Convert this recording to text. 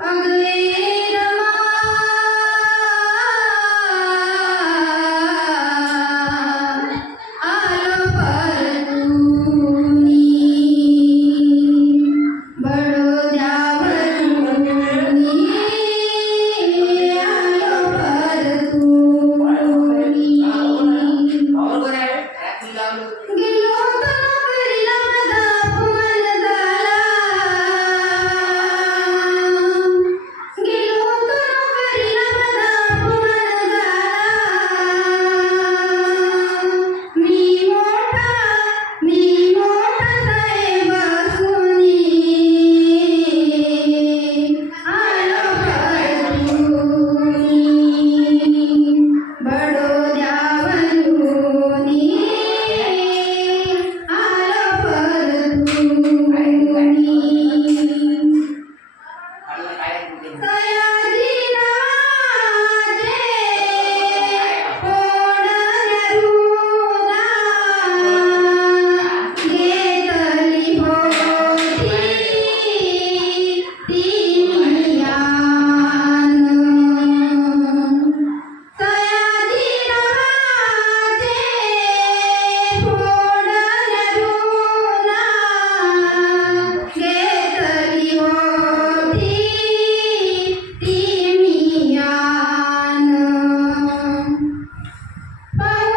ugly Bye.